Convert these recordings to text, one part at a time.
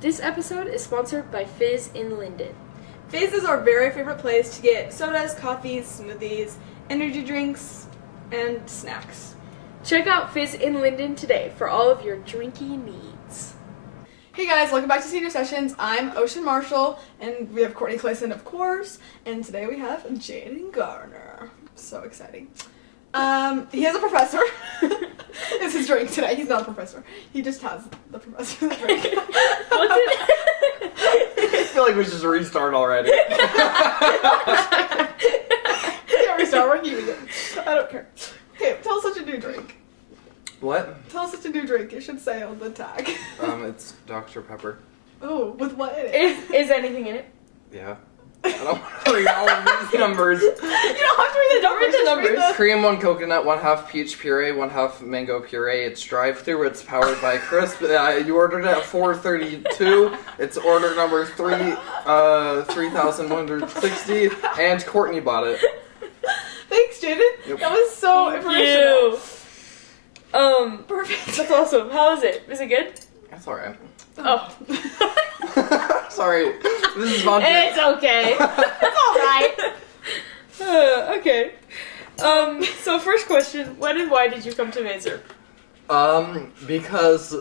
This episode is sponsored by Fizz in Linden. Fizz is our very favorite place to get sodas, coffees, smoothies, energy drinks, and snacks. Check out Fizz in Linden today for all of your drinky needs. Hey guys, welcome back to Senior Sessions. I'm Ocean Marshall, and we have Courtney Clayson, of course, and today we have Jaden Garner. So exciting. He has a professor. It's his drink today. He's not a professor. He just has the professor's drink. What's it? I feel like we should just restart already. Yeah, restart. We're keeping it. I don't care. Okay, tell us what your new drink. What? Tell us what your new drink. It should say on the tag. It's Dr. Pepper. Oh, with what in it? Is anything in it? Yeah. I don't want to read all of these numbers. You don't have to read the numbers. Read the numbers. Cream 1 coconut, 1/2 peach puree, 1/2 mango puree. It's drive-through. It's powered by Crisp. You ordered it at 4:32. It's order number 3160, and Courtney bought it. Thanks, Jaden. Yep. That was so informational. Perfect. That's awesome. How is it? Is it good? That's alright. Oh. Sorry. This is vodka. It's okay. It's alright. Okay. So first question, when and why did you come to Mazer? Because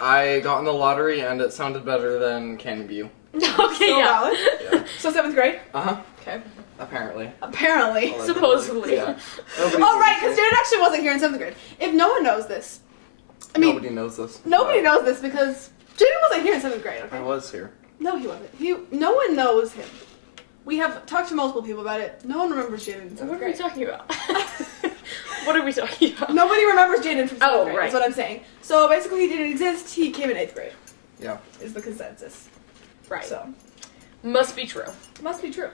I got in the lottery and it sounded better than Canyon View. Okay, So yeah. valid. Yeah. So 7th grade? Uh-huh. Okay. Apparently. Apparently. Allegedly. Supposedly. Yeah. Oh, right, because Jaden actually wasn't here in 7th grade. If no one knows this, I mean, Nobody knows this. nobody knows this because Jaden wasn't here in 7th grade, okay? I was here. No, he wasn't. No one knows him. We have talked to multiple people about it. No one remembers Jaden in 7th What are we grade. talking about? What are we talking about? Nobody remembers Jaden from 7th Oh, grade, right. that's what I'm saying. So basically he didn't exist, he came in 8th grade, Yeah. is the consensus. Right. So, Must be true. must be true.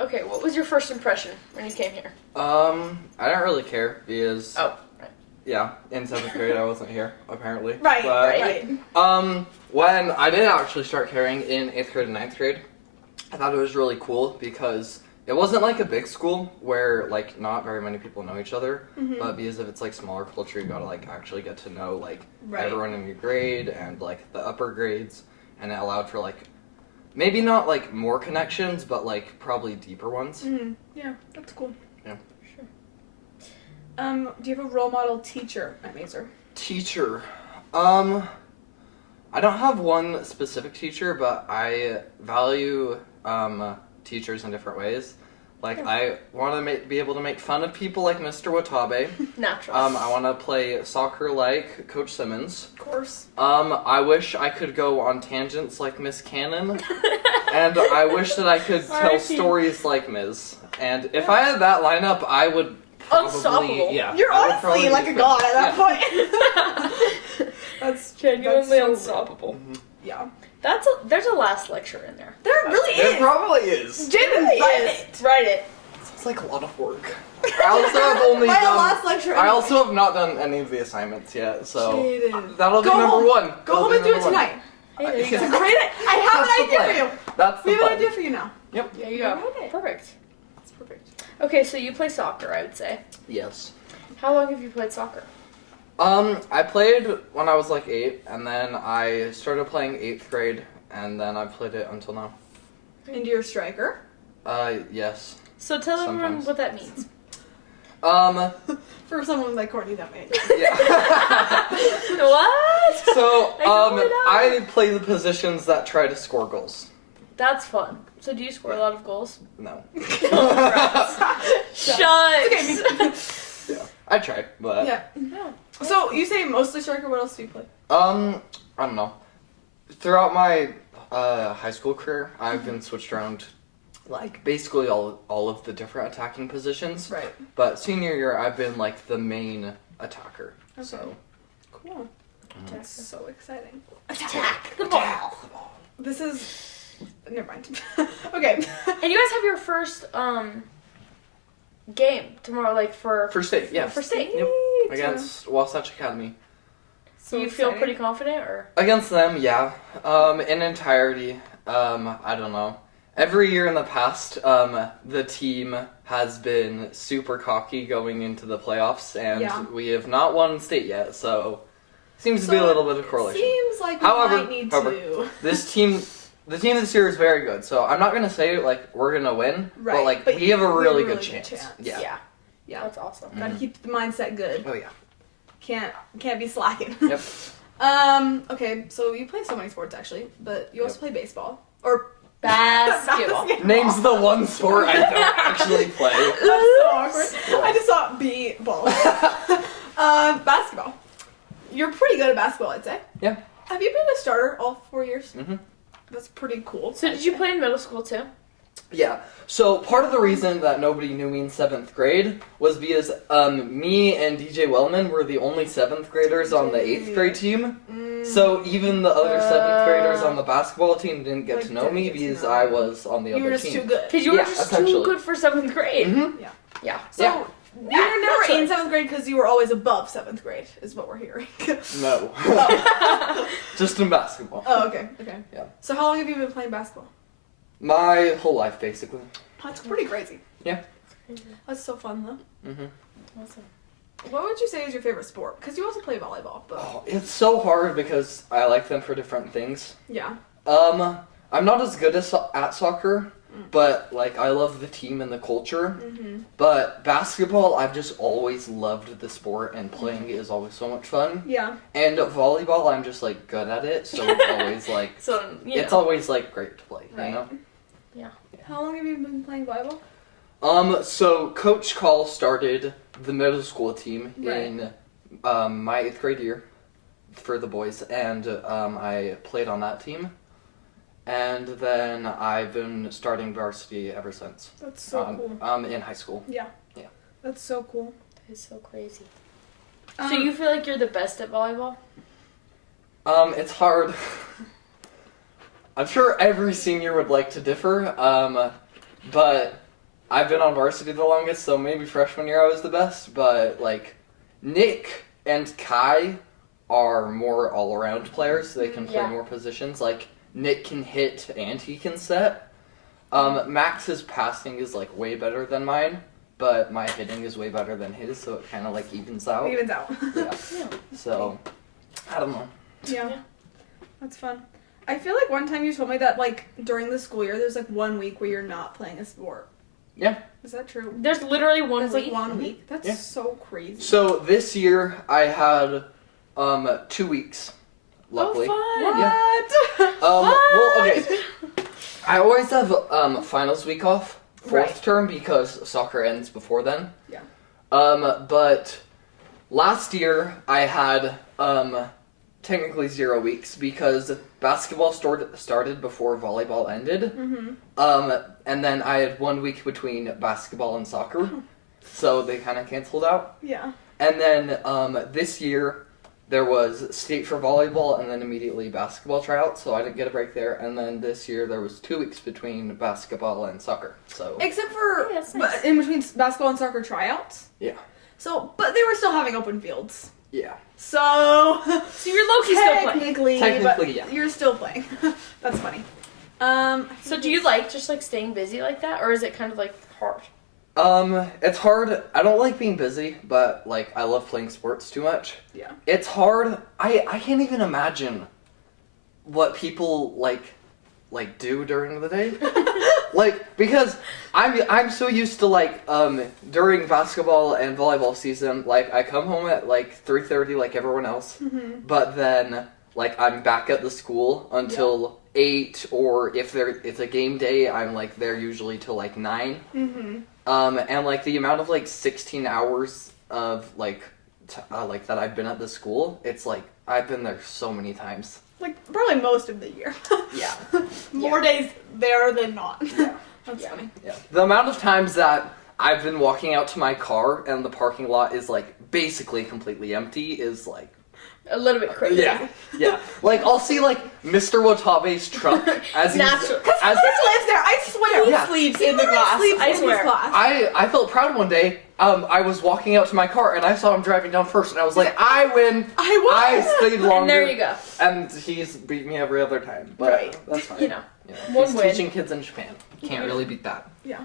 Okay, what was your first impression when you came here? I didn't really care because Oh, right. yeah, in 7th grade I wasn't here apparently. Right, But, right. when I did actually start caring in 8th grade and 9th grade, I thought it was really cool because it wasn't like a big school where like not very many people know each other, but because if it's like smaller culture, you gotta like actually get to know like Right. everyone in your grade and like the upper grades, and it allowed for like maybe not like more connections, but like probably deeper ones. Yeah, that's cool. Yeah. Sure. Do you have a role model teacher at Mazer? Teacher. I don't have one specific teacher, but I value teachers in different ways. Like, Yeah. I want to be able to make fun of people like Mr. Watabe. Natural. I want to play soccer like Coach Simmons. Of course. I wish I could go on tangents like Miss Cannon. And I wish that I could tell R.I.P. stories like Ms. And if I had that lineup, I would probably... Unstoppable. Yeah. You're I would honestly probably like be a god at that yeah. point. That's Genuinely so unstoppable. Mhm. Yeah. There's a last lecture in there. There really It is. probably is. Jaden, Really write is. it. Write it. It's like a lot of work. I also have only My done. last lecture. I also have not done any of the assignments yet, so Jaden. that'll be Go number home. one. Go home and do it tonight. Hey, there you It's a go. great. I have That's an the idea for plan. you. That's the We have an plan. idea for you now. Yep. There you go. Write it. Perfect. That's perfect. Okay, so you play soccer, I would say. Yes. How long have you played soccer? I played when I was like 8, and then I started playing 8th grade, and then I played it until now. And you're a striker. Yes. So tell everyone Sometimes. what that means. For someone like Courtney, that may. Yeah. What? So, I don't know. I play the positions that try to score goals. That's fun. So do you score a lot of goals? No. Shut. Okay. Yeah. I try, but Yeah. So you say mostly striker. What else do you play? I don't know. Throughout my high school career, I've been switched around, like basically all of the different attacking positions. Right. But senior year, I've been like the main attacker. Okay. So Cool. That's so exciting. Attack the ball. This is. Never mind. Okay. And you guys have your first game tomorrow, like for for state, yeah. for state. Yep. Sweet. Against Wasatch Academy. So Do you feel exciting. pretty confident, or? Against them, yeah. In entirety, I don't know. Every year in the past, the team has been super cocky going into the playoffs, and Yeah. we have not won state yet, so Seems to be a little bit of correlation. Seems like However- we might need however, to. This team, the team this year is very good. So I'm not gonna say like we're gonna win, Right, but like but we have a we have really a good really good chance. chance. Yeah. Yeah. That's awesome. Gotta keep the mindset good. Oh yeah. Can't be slacking. Yep. Okay, so you play so many sports actually, but you also play baseball. Or Basketball. Name's the one sport I don't actually play. That's so awkward. I just saw B ball. Basketball. You're pretty good at basketball, I'd say. Yeah. Have you been a starter all 4 years? Mhm. That's pretty cool. So did you play in middle school too? Yeah. So part of the reason that nobody knew me in 7th grade was because me and DJ Wellman were the only 7th graders on the 8th grade team. So even the other 7th graders on the basketball team didn't get Like, to know didn't me get to because know I you. was on the You other were just team. too good. Because you were Yeah, just essentially. too good for 7th grade. Mhm. Yeah. So Yeah. you were never Gotcha. in 7th grade because you were always above 7th grade, is what we're hearing. No. Oh. Just in basketball. Oh, okay. Yeah. So how long have you been playing basketball? My whole life, basically. That's pretty crazy. Yeah. That's so fun though. Mhm. Awesome. What would you say is your favorite sport? Because you also play volleyball, but Oh, it's so hard because I like them for different things. yeah. I'm not as good at soccer, but like I love the team and the culture. Mm-hmm. But basketball, I've just always loved the sport, and playing it is always so much fun. Yeah. And volleyball, I'm just like good at it, so it's always like So it's always like great to play. Right. You know. How long have you been playing volleyball? So Coach Call started the middle school team Right. in my 8th grade year for the boys, and I played on that team. And then I've been starting varsity ever since. That's so cool. In high school. That's so cool. That is so crazy. So you feel like you're the best at volleyball? It's hard. I'm sure every senior would like to differ, but I've been on varsity the longest, so maybe freshman year I was the best, but like Nick and Kai are more all-around players. They can play Yeah. more positions. Like Nick can hit and he can set. Max's passing is like way better than mine, but my hitting is way better than his, so it kind of like evens out. Evens out. Yeah. So I don't know. Yeah. That's fun. I feel like one time you told me that like during the school year there's like 1 week where you're not playing a sport. Yeah. Is that true? There's literally one There's week. like 1 week. That's Yeah. so crazy. So this year I had 2 weeks. Luckily. Oh, fun. What? Well, okay. I always have finals week off, 4th Right. term, because soccer ends before then. Yeah. But last year I had technically 0 weeks because basketball started before volleyball ended. Mm-hmm. And then I had 1 week between basketball and soccer, so they kind of canceled out. Yeah. And then this year there was state for volleyball and then immediately basketball tryouts, so I didn't get a break there. And then this year there was 2 weeks between basketball and soccer. So Except for Yeah, that's but nice. in between basketball and soccer tryouts. Yeah. So, but they were still having open fields. yeah. So So you're low-key still playing. Technically, but yeah. You're still playing. That's funny. So do you like just like staying busy like that, or is it kind of like hard? It's hard. I don't like being busy, but like I love playing sports too much. Yeah. It's hard. I can't even imagine what people like do during the day. Like because I'm so used to like during basketball and volleyball season, like I come home at like 3:30 like everyone else. Mm-hmm. But then like I'm back at the school until 8, or if it's a game day, I'm like there usually till like 9. Mm-hmm. And like the amount of like 16 hours of like that I've been at the school, it's like I've been there so many times. Like probably most of the year. Yeah. More days there than not. Yeah. That's funny. Yeah. The amount of times that I've been walking out to my car and the parking lot is like basically completely empty is like A little bit crazy. yeah. Yeah. Like I'll see like Mr. Watabe's truck as he's Natural. as He lives there. I swear. Yeah. Sleeps He in the literally glass. sleeps I in his swear. class. I felt proud one day. I was walking out to my car and I saw him driving down first, and I was like, I win. I stayed longer. And there you go. And he's beat me every other time, but Right. that's fine. You know. He's one win. teaching kids in Japan. Can't really beat that. Yeah.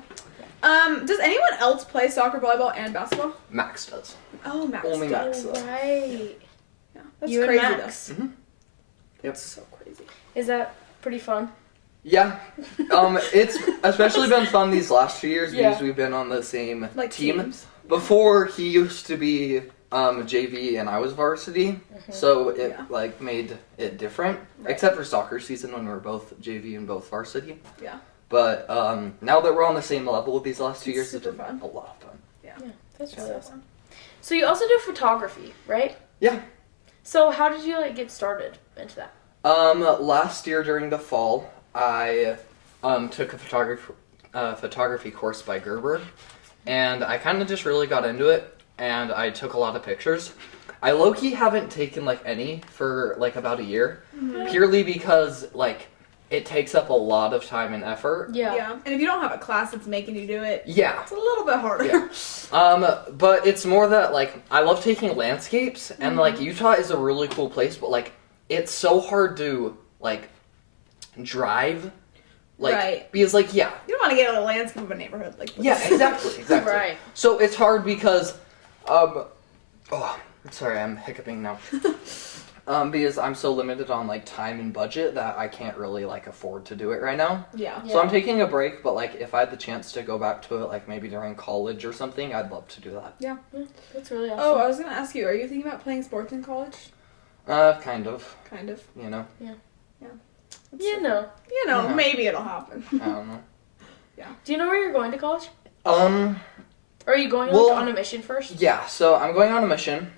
Does anyone else play soccer, volleyball, and basketball? Max does. Oh, Max. Only does. Max. Right. That's You and crazy. Max. Mhm. Yep. That's so crazy. Is that pretty fun? Yeah. It's especially been fun these last 2 years Yeah. because we've been on the same Like team. teams. Before he used to be JV and I was varsity, so it Yeah. like made it different. Right. Except for soccer season when we were both JV and both varsity. Yeah. But now that we're on the same level these last 2 It's years, it's super been fun. a lot of fun. That's So really awesome. fun. So you also do photography, right? Yeah. So how did you like get started into that? Last year during the fall, I took a photography course by Gerber, and I kind of just really got into it, and I took a lot of pictures. I low-key haven't taken like any for like about a year, purely because like it takes up a lot of time and effort. Yeah. And if you don't have a class that's making you do it, Yeah. it's a little bit harder. Yeah. But it's more that like I love taking landscapes, and like Utah is a really cool place, but like it's so hard to like drive, like Right. because like You don't want to get on the landscape of a neighborhood. Like, yeah, exactly. Right. So it's hard because, sorry, I'm hiccuping now. Because I'm so limited on like time and budget that I can't really like afford to do it right now. Yeah. So I'm taking a break, but like if I had the chance to go back to it, like maybe during college or something, I'd love to do that. That's really awesome. Oh, I was gonna ask you, are you thinking about playing sports in college? Kind of, Kind of. you know. That's you know. You know, maybe it'll happen. I don't know. Do you know where you're going to college? Um, Or are you going Well- like, on a mission first? yeah, so I'm going on a mission.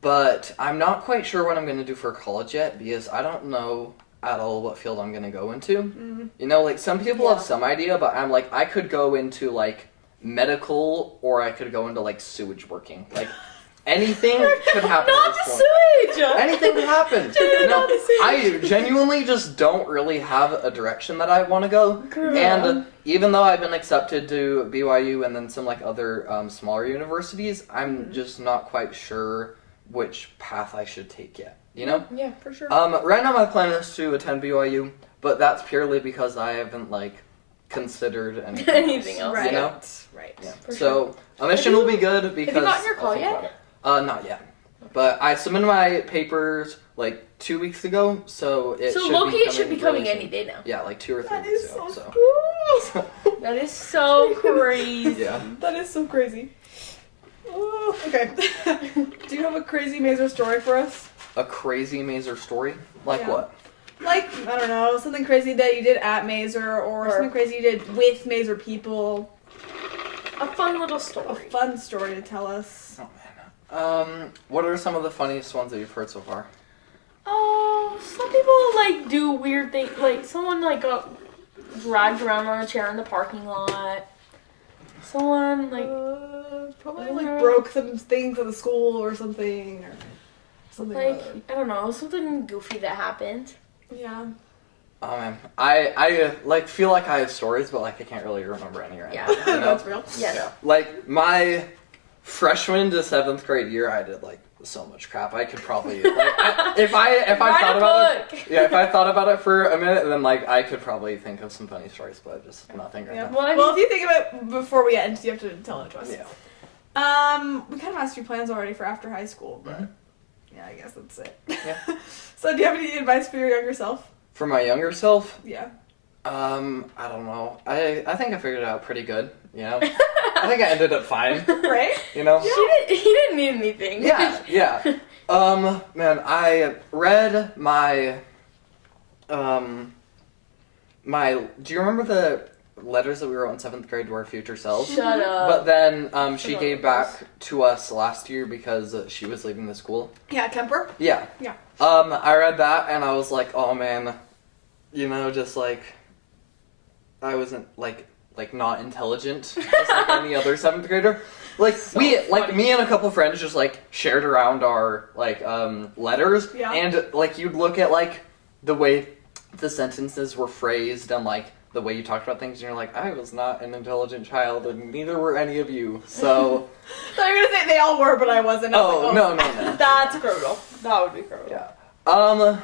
But I'm not quite sure what I'm going to do for college yet because I don't know at all what field I'm going to go into. Mm-hmm. You know, like some people Yeah. have some idea, but I'm like, I could go into like medical or I could go into like sewage working. Like anything could happen Not at the this point. sewage! Anything could happen. Dude, No, not the sewage. I genuinely just don't really have a direction that I want to go. Girl. And even though I've been accepted to BYU and then some like other smaller universities, I'm just not quite sure which path I should take yet. You know? Yeah, for sure. Right now my plan is to attend BYU, but that's purely because I haven't like considered anything, Anything else. Right. You know? Right. Yeah. For So a mission will be good because. Have you gotten your I'll call think yet? about it. Not yet. But I submitted my papers like 2 weeks ago, so it So should Loki be should be coming coming really any soon. day now. Yeah, like 2 or 3 That weeks is ago. so So. cool. That is so crazy. Yeah. That is so crazy. Oh, okay. Do you have a crazy Mazer story for us? A crazy Mazer story? Like Yeah. what? Like, I don't know, something crazy that you did at Mazer or something crazy you did with Mazer people. A fun little A story. fun story to tell us. Oh man. What are some of the funniest ones that you've heard so far? Oh, some people like do weird things. Like someone like got dragged around on a chair in the parking lot. Someone like Probably like broke some things at the school or something like I don't know, something goofy that happened. yeah. Oh man, I like feel like I have stories, but like I can't really remember any right Yeah. now. You know? That's real. Yes. Yeah. Like my freshman to 7th grade year, I did like so much crap. I could probably like, if I Write thought a about book. it, if I thought about it for a minute, then like I could probably think of some funny stories, but just nothing right Yeah. now. Well, I Well, mean, if you think of it before we end, you have to tell it to us. Yeah. We kind of asked your plans already for after high school, but Mhm. yeah, I guess that's it. Yeah. So, do you have any advice for your younger self? For my younger self, Yeah. I don't know. I think I figured it out pretty good. You know, I think I ended up fine. Right? You know. he didn't need anything. Yeah. Man, I read my, do you remember the letters that we wrote in 7th grade to our future selves? Shut up. But then, she Forgot gave about back to us last year because she was leaving the school. Yeah, Kemper? Yeah. Yeah. I read that and I was like, oh man, you know, just like, I wasn't like not intelligent just like any other 7th grader. Like So like funny. me and a couple friends just like shared around our like letters, Yeah. and like you'd look at like the way the sentences were phrased and like the way you talked about things, and you're like, I was not an intelligent child, and neither were any of you. So So you're gonna say they all were, but I wasn't. I was like, no. That's criminal. That would be criminal. Yeah.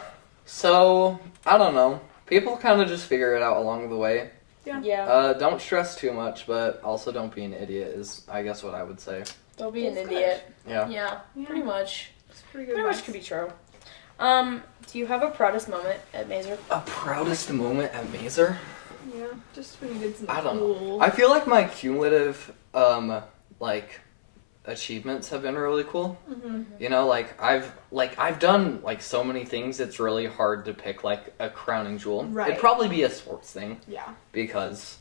So I don't know. People kind of just figure it out along the way. Yeah. Don't stress too much, but also don't be an idiot is, I guess, what I would say. Don't be an That's idiot. Yeah. Yeah. Yeah. Pretty much. Pretty good Pretty much advice. could be true. Do you have a proudest moment at Mazer? A proudest moment at Mazer? Yeah, just when you did something I don't cool. know. I feel like my cumulative, like, achievements have been really cool. Mm-hmm. You know, I've done like so many things. It's really hard to pick like a crowning jewel. Right. It'd probably be a sports thing Yeah. because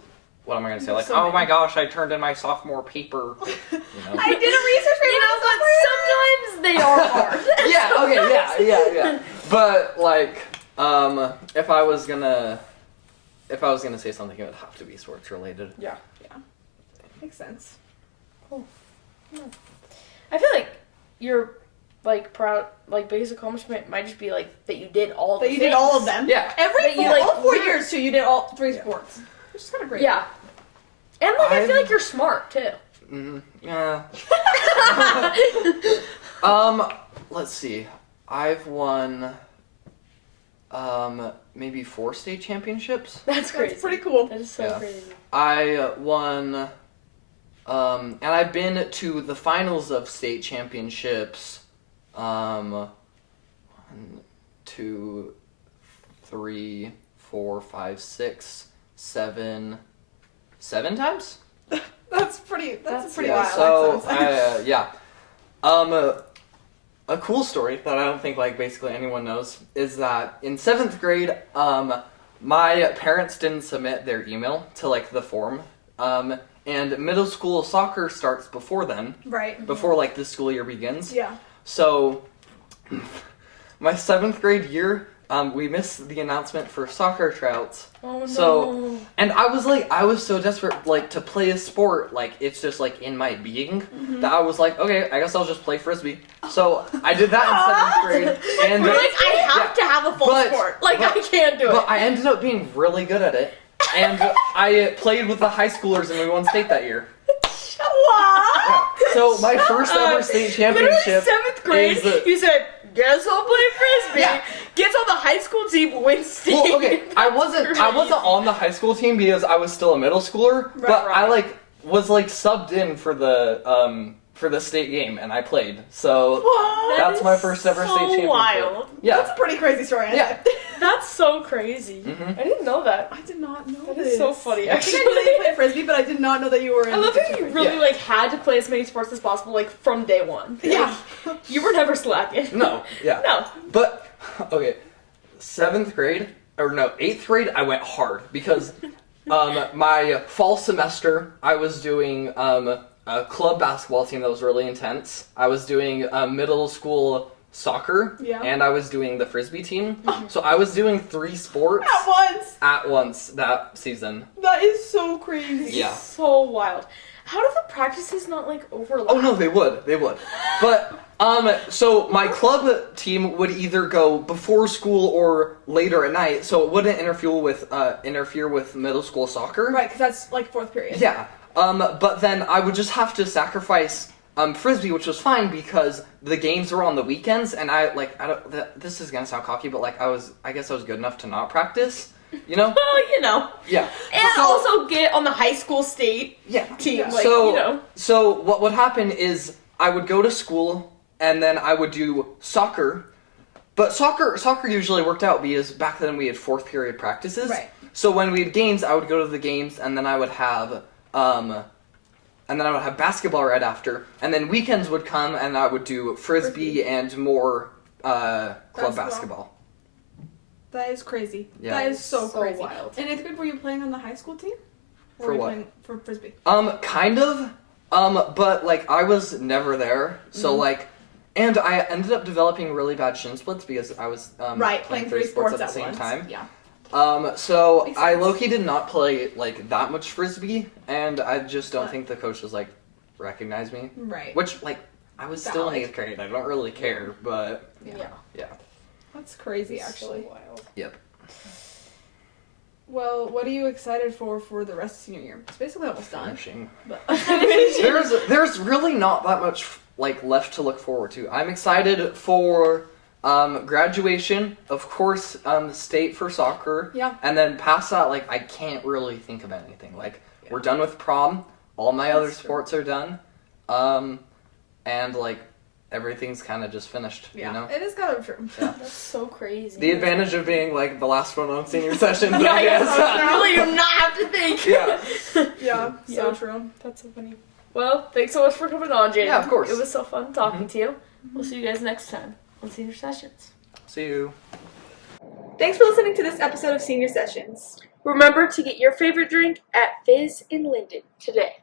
what am I gonna say? There's Like, so oh many. my gosh, I turned in my sophomore paper. You know. I did a research paper. You know, but sometimes they are hard. Yeah. Okay. Yeah. But like, if I was gonna say something, it would have to be sports related. Yeah. Makes sense. I feel like your like proud biggest accomplishment might just be like that you did all the That you things. did all of them. Yeah. That you, like, all 4 years too. You did all 3 sports, which is kind of great. Yeah. And like I feel I've- like you're smart too. Yeah. Let's see. I've won maybe 4 state championships. That's crazy. That's pretty cool. That is so Yeah. crazy. I won and I've been to the finals of state championships 1, 2, 3, 4, 5, 6, 7 times? That's pretty. That's That's a pretty wild. wild. So yeah. A cool story that I don't think like basically anyone knows is that in 7th grade, my parents didn't submit their email to like the form, and middle school soccer starts before then, Right. before like the school year begins. Yeah. So my 7th grade year, we missed the announcement for soccer tryouts. Oh no. So- And I was so desperate, like, to play a sport, like, it's just, like, in my being, that I was like, okay, I guess I'll just play Frisbee. So, I did that in 7th grade, and, You're like, I have to have a full But- sport. Like, but- I can't do it. but I ended up being really good at it, and I played with the high schoolers, and we won state that year. What? Yeah. So, my first ever state championship Literally 7th grade, is the- you said, guess I'll play Frisbee. Yeah. Gets on the high school team, wins state. Well, okay, I wasn't Crazy. on the high school team because I was still a middle schooler, Right, but I right. like was like subbed in for the state game and I played. So What? That that's is my first ever so state championship. wild. Yeah. That's a pretty crazy story. I Yeah. think. That's so crazy. Mhm. I didn't know that. I did not know That this. is so funny, I think I knew that you actually. played frisbee, but I did not know that you were in. I love how you really Yeah. like had to play as many sports as possible, like from day one. Yeah. Like, you were never slacking. No, yeah. No. But okay, 7th grade or no, 8th grade I went hard because my fall semester I was doing a club basketball team that was really intense. I was doing middle school soccer, Yeah. and I was doing the frisbee team. So I was doing 3 sports At once. at once that season. That is so crazy. Yeah. So wild. How do the practices not like overlap? Oh no, they would. But so my club team would either go before school or later at night, so it wouldn't interfere with middle school soccer. Right, because that's like 4th period. Yeah. But then I would just have to sacrifice frisbee, which was fine because the games were on the weekends, and this is gonna sound cocky, but like I guess I was good enough to not practice, you know? Well, you know. Yeah. And So- also get on the high school state Yeah. team. Yeah. Like, So- you know. So what would happen is I would go to school and then I would do soccer. But soccer usually worked out because back then we had 4th period practices. Right. So when we had games, I would go to the games and then I would have basketball right after. And then weekends would come and I would do frisbee and more club basketball. That is crazy. Yeah. That is so, So crazy. wild. In 8th grade, were you playing on the high school team? Or For were you what? playing for frisbee? Kind of. But like I was never there. So like and I ended up developing really bad shin splits because I was Right, playing 3 sports at the at same once. time. Yeah. So Makes I sense. low-key did not play like that much frisbee, and I just don't But- think the coaches like recognize me. Right. Which like I was still in Valid. 8th grade. I don't really care, but Yeah. That's crazy, actually. So wild. Well, what are you excited for the rest of senior year? It's basically almost done. finishing. But There's really not that much like left to look forward to. I'm excited for graduation, of course, state for soccer. Yeah. And then past that, like I can't really think of anything. Like we're done with prom. All my other That's true. sports are done. And like everything's kind of just finished, Yeah, you know? it is kind of true. Yeah. That's so crazy. The advantage of being like the last one on senior sessions, Yeah, I yeah, guess. you really do not have to think. Yeah. Yeah, so Yeah. true. That's so funny. Well, thanks so much for coming on, Jaden. Yeah, of course. It was so fun talking to you. We'll see you guys next time on Senior Sessions. See you. Thanks for listening to this episode of Senior Sessions. Remember to get your favorite drink at Fizz in Linden today.